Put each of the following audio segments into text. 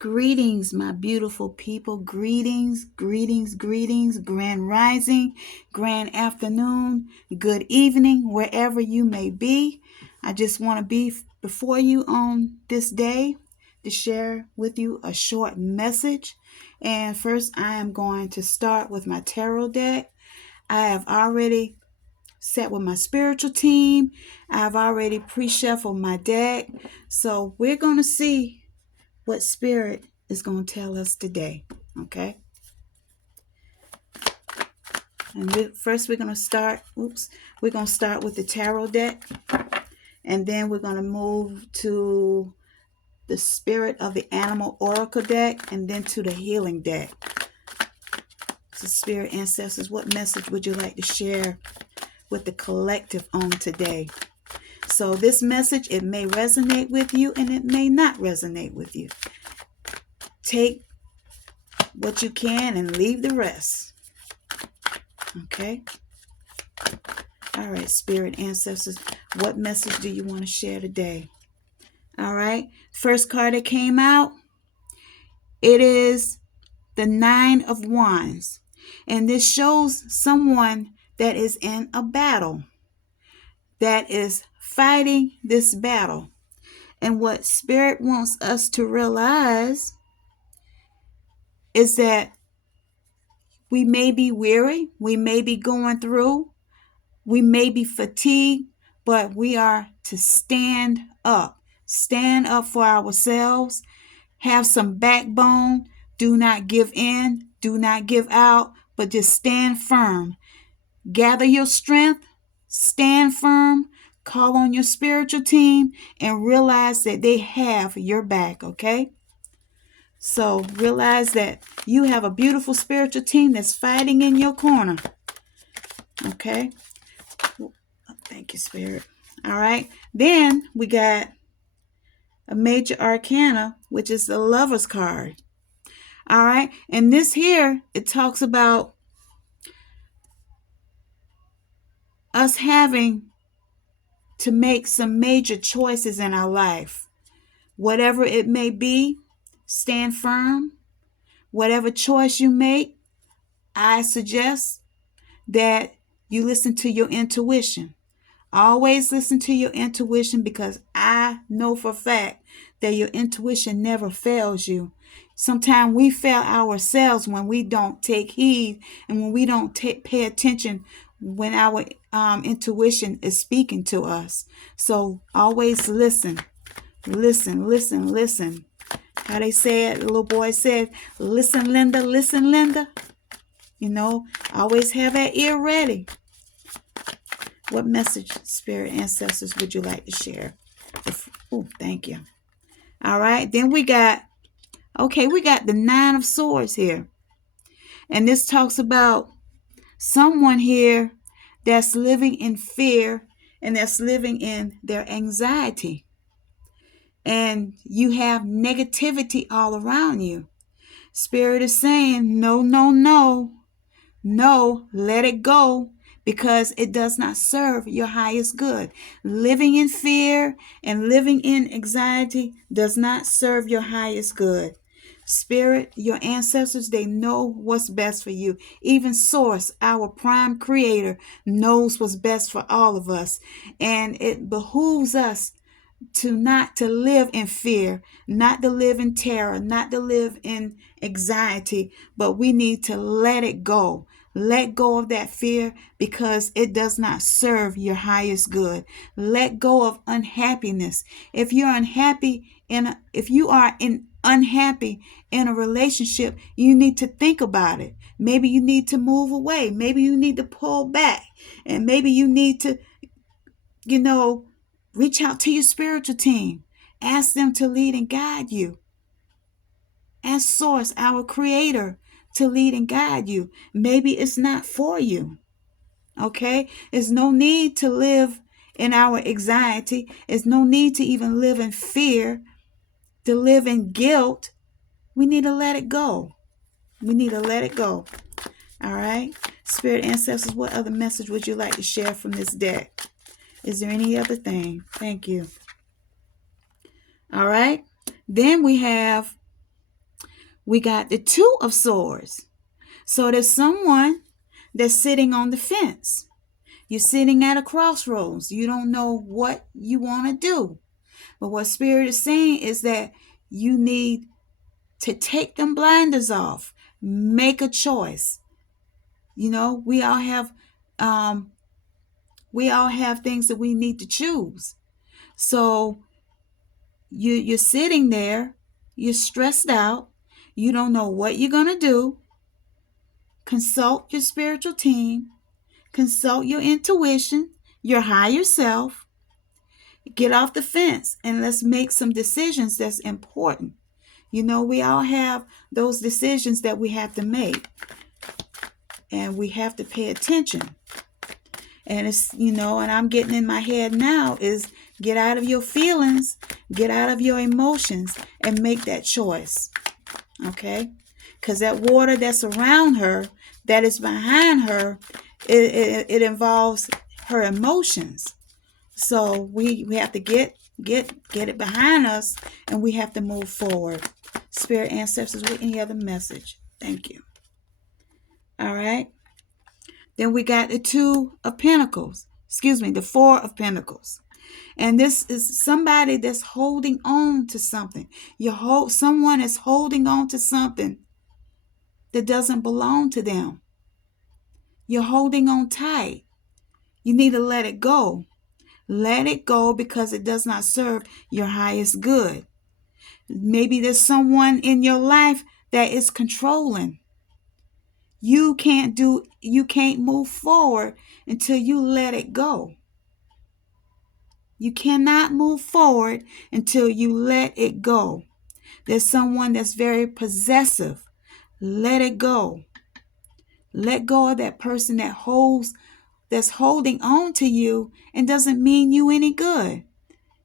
Greetings, my beautiful people. Greetings, greetings, greetings. Grand rising, grand afternoon, good evening, wherever you may be. I just want to be before you on this day to share with you a short message. And first, I am going to start with my tarot deck. I have already sat with my spiritual team. I've already pre-shuffled my deck. So we're going to see what Spirit is going to tell us today. Okay? And first we're going to start, we're going to start with the tarot deck. And then we're going to move to the Spirit of the Animal Oracle deck. And then to the Healing deck. So Spirit Ancestors, what message would you like to share with the collective on today? So this message, it may resonate with you and it may not resonate with you. Take what you can and leave the rest. Okay? All right, Spirit Ancestors, what message do you want to share today? All right, first card that came out, it is the Nine of Wands. And this shows someone that is in a battle, that is fighting this battle. And what Spirit wants us to realize is that we may be weary, we may be going through, we may be fatigued, but we are to stand up. Stand up for ourselves. Have some backbone. Do not give in. Do not give out, but just stand firm. Gather your strength. Stand firm. Call on your spiritual team and realize that they have your back, okay? So realize that you have a beautiful spiritual team that's fighting in your corner, okay? Thank you, Spirit. All right. Then we got a major arcana, which is the Lover's card. All right. And this here, it talks about us having to make some major choices in our life. Whatever it may be, stand firm. Whatever choice you make, I suggest that you listen to your intuition. Always listen to your intuition, because I know for a fact that your intuition never fails you. Sometimes we fail ourselves when we don't take heed and when we don't pay attention when our intuition is speaking to us. So always listen, listen, listen, listen. How they said, the little boy said, listen, Linda, listen, Linda. You know, always have that ear ready. What message, Spirit Ancestors, would you like to share? Oh, thank you. All right. Then we got the Nine of Swords here. And this talks about someone here that's living in fear and that's living in their anxiety. And you have negativity all around you. Spirit is saying, no, no, no. No, let it go, because it does not serve your highest good. Living in fear and living in anxiety does not serve your highest good. Spirit, your ancestors, they know what's best for you. Even Source, our prime creator, knows what's best for all of us. And it behooves us not to live in fear, not to live in terror, not to live in anxiety, but we need to let it go. Let go of that fear, because it does not serve your highest good. Let go of unhappiness. If you are unhappy in a relationship, you need to think about it. Maybe you need to move away. Maybe you need to pull back, and maybe you need to, reach out to your spiritual team. Ask them to lead and guide you. Ask Source, our creator, to lead and guide you. Maybe it's not for you. Okay? There's no need to live in our anxiety. There's no need to even live in fear, to live in guilt. We need to let it go. We need to let it go. All right? Spirit Ancestors, what other message would you like to share from this deck? Is there any other thing? Thank you. All right. Then we have we got the Two of Swords. So there's someone that's sitting on the fence. You're sitting at a crossroads. You don't know what you want to do. But what Spirit is saying is that you need to take them blinders off. Make a choice. You know, we all have things that we need to choose. So you're sitting there, you're stressed out, you don't know what you're going to do. Consult your spiritual team, consult your intuition, your higher self. Get off the fence and let's make some decisions that's important. You know, we all have those decisions that we have to make, and we have to pay attention. And it's, you know, and I'm getting in my head now is get out of your feelings, get out of your emotions, and make that choice. Okay? Because that water that's around her, that is behind her, it involves her emotions. So we have to get it behind us, and we have to move forward. Spirit ancestors, with any other message? Thank you. All right. Then we got the Two of Pentacles. The Four of Pentacles. And this is somebody that's holding on to something. Someone is holding on to something that doesn't belong to them. You're holding on tight. You need to let it go. Let it go because it does not serve your highest good. Maybe there's someone in your life that is controlling. You can't move forward until you let it go. You cannot move forward until you let it go. There's someone that's very possessive. Let it go. Let go of that person that's holding on to you and doesn't mean you any good.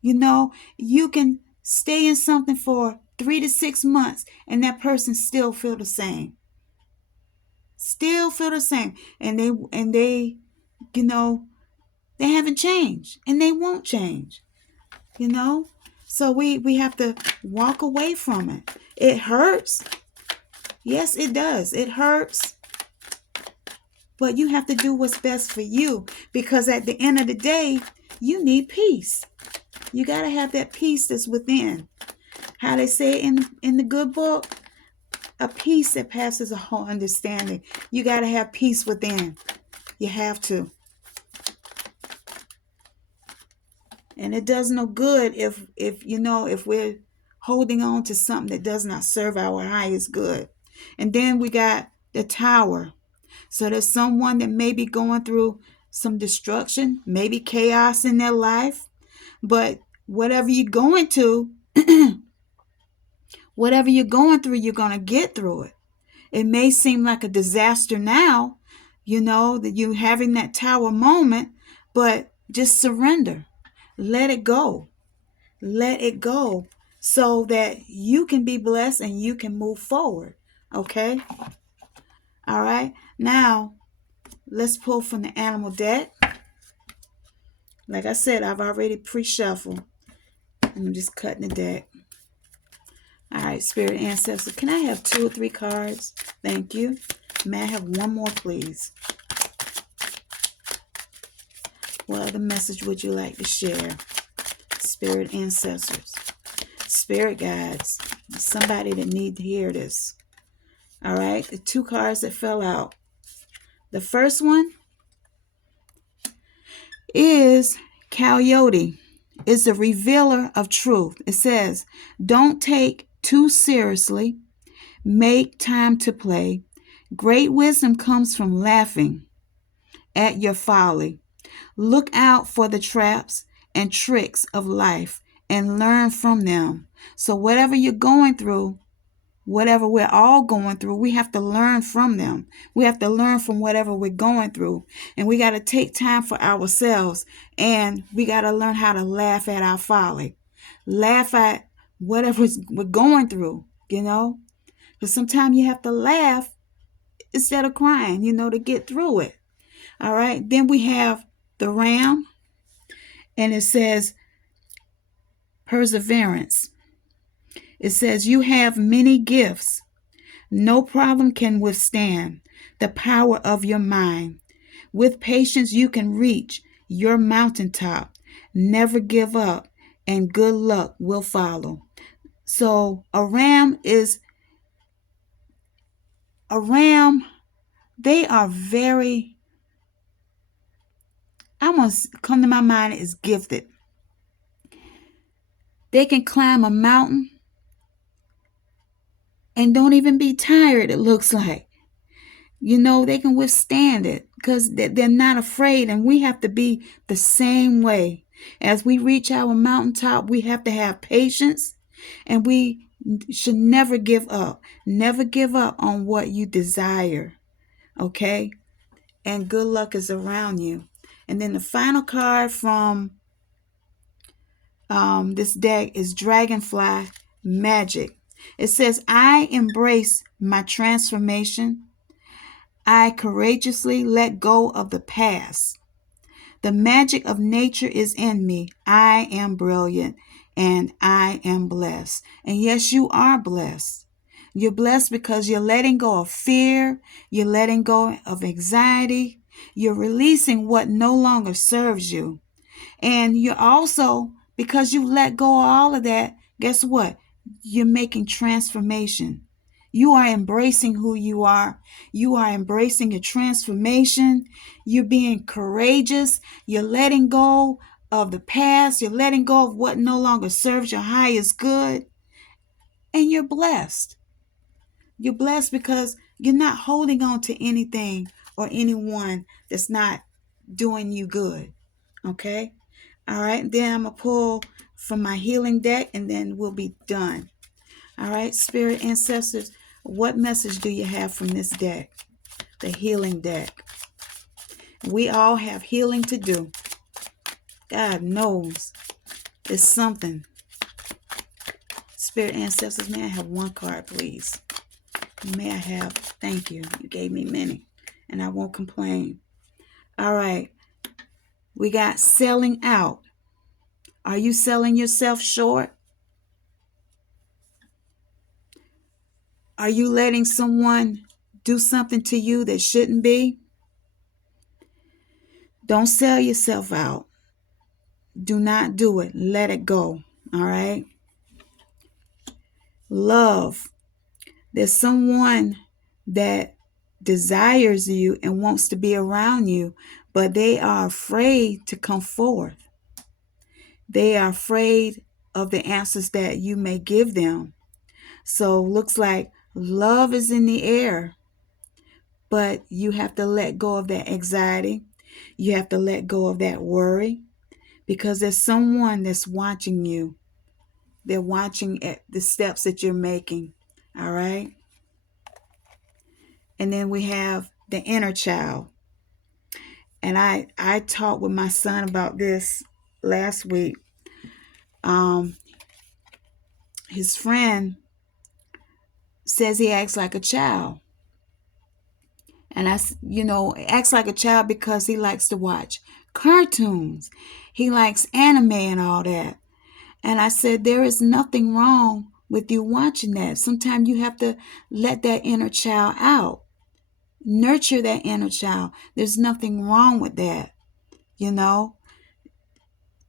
You know, you can stay in something for 3 to 6 months and that person still feel the same. Still feel the same. And they, you know, they haven't changed and they won't change. You know? So we have to walk away from it. It hurts. Yes, it does. It hurts. But you have to do what's best for you, because at the end of the day, you need peace. You got to have that peace that's within. How they say in the good book, a peace that passes a whole understanding. You got to have peace within. You have to. And it does no good if we're holding on to something that does not serve our highest good. And then we got the Tower. So there's someone that may be going through some destruction, maybe chaos in their life. But whatever you're going through, you're going to get through it. It may seem like a disaster now, that you're having that Tower moment, but just surrender. Let it go. Let it go so that you can be blessed and you can move forward. Okay? All right. Now, let's pull from the animal deck. Like I said, I've already pre-shuffled. I'm just cutting the deck. All right, Spirit Ancestor, can I have 2 or 3 cards? Thank you. May I have one more, please? What other message would you like to share? Spirit Ancestors, Spirit Guides, somebody that need to hear this. All right, the 2 cards that fell out. The first one is Coyote. It's the revealer of truth. It says, don't take too seriously. Make time to play. Great wisdom comes from laughing at your folly. Look out for the traps and tricks of life and learn from them. So whatever you're going through, whatever we're all going through, we have to learn from them. We have to learn from whatever we're going through. And we got to take time for ourselves. And we got to learn how to laugh at our folly. Laugh at whatever we're going through, Because sometimes you have to laugh instead of crying, to get through it. All right. Then we have the Ram. And it says perseverance. It says you have many gifts, No problem can withstand the power of your mind. With patience, you can reach your mountaintop. Never give up, and good luck will follow. So, a ram, they are very, almost come to my mind, is gifted. They can climb a mountain and don't even be tired, it looks like. They can withstand it because they're not afraid. And we have to be the same way. As we reach our mountaintop, we have to have patience, and we should never give up. Never give up on what you desire. Okay? And good luck is around you. And then the final card from this deck is Dragonfly Magic. It says, I embrace my transformation. I courageously let go of the past. The magic of nature is in me. I am brilliant and I am blessed. And yes, you are blessed. You're blessed because you're letting go of fear. You're letting go of anxiety. You're releasing what no longer serves you. And you're also, because you let go of all of that, guess what? You're making transformation. You are embracing who you are. You are embracing your transformation. You're being courageous. You're letting go of the past. You're letting go of what no longer serves your highest good. And you're blessed. You're blessed because you're not holding on to anything or anyone that's not doing you good. Okay? All right, then I'm going to pull from my healing deck, and then we'll be done. All right, Spirit Ancestors, what message do you have from this deck? The healing deck. We all have healing to do. God knows it's something. Spirit Ancestors, may I have one card, please? May I have, thank you. You gave me many, and I won't complain. All right, we got selling out. Are you selling yourself short? Are you letting someone do something to you that shouldn't be? Don't sell yourself out. Do not do it. Let it go. All right? Love. There's someone that desires you and wants to be around you, but they are afraid to come forth. They are afraid of the answers that you may give them. So looks like love is in the air, but you have to let go of that anxiety. You have to let go of that worry, because there's someone that's watching you. They're watching at the steps that you're making. All right. And then we have the inner child. And I talked with my son about this last week. His friend says he acts like a child. And acts like a child because he likes to watch cartoons. He likes anime and all that. And I said, there is nothing wrong with you watching that. Sometimes you have to let that inner child out. Nurture that inner child. There's nothing wrong with that.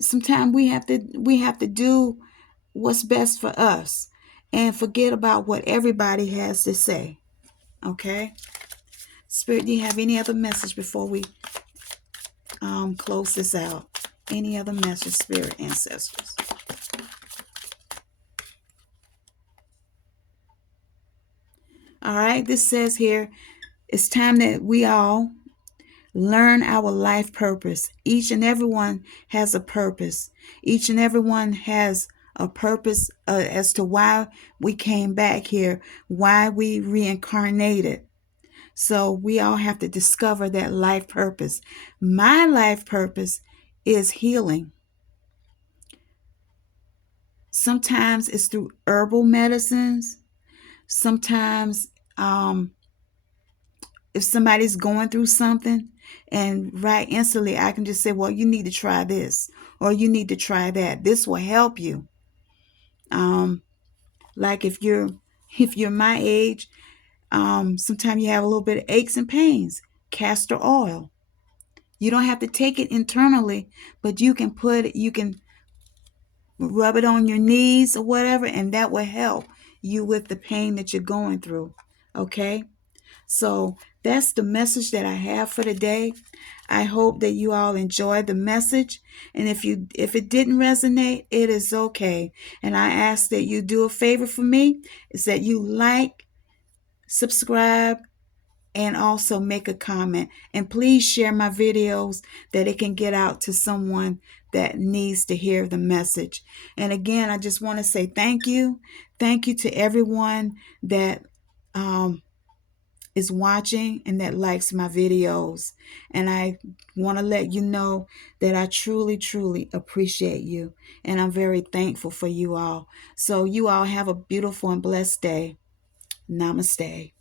Sometimes we have to do what's best for us and forget about what everybody has to say. Okay? Spirit, do you have any other message before we close this out? Any other message, Spirit Ancestors? All right, this says here, it's time that we all learn our life purpose. Each and everyone has a purpose. Each and everyone has a purpose as to why we came back here, why we reincarnated. So we all have to discover that life purpose. My life purpose is healing. Sometimes it's through herbal medicines. Sometimes if somebody's going through something, and right instantly I can just say, well, you need to try this, or you need to try that. This will help you. Like if you're my age, Sometimes you have a little bit of aches and pains. Castor oil. You don't have to take it internally, but you can rub it on your knees or whatever, and that will help you with the pain that you're going through. Okay? So that's the message that I have for today. I hope that you all enjoyed the message. And if it didn't resonate, it is okay. And I ask that you do a favor for me, is that you like, subscribe, and also make a comment. And please share my videos that it can get out to someone that needs to hear the message. And again, I just want to say thank you. Thank you to everyone that is watching and that likes my videos. And I want to let you know that I truly, truly appreciate you. And I'm very thankful for you all. So you all have a beautiful and blessed day. Namaste.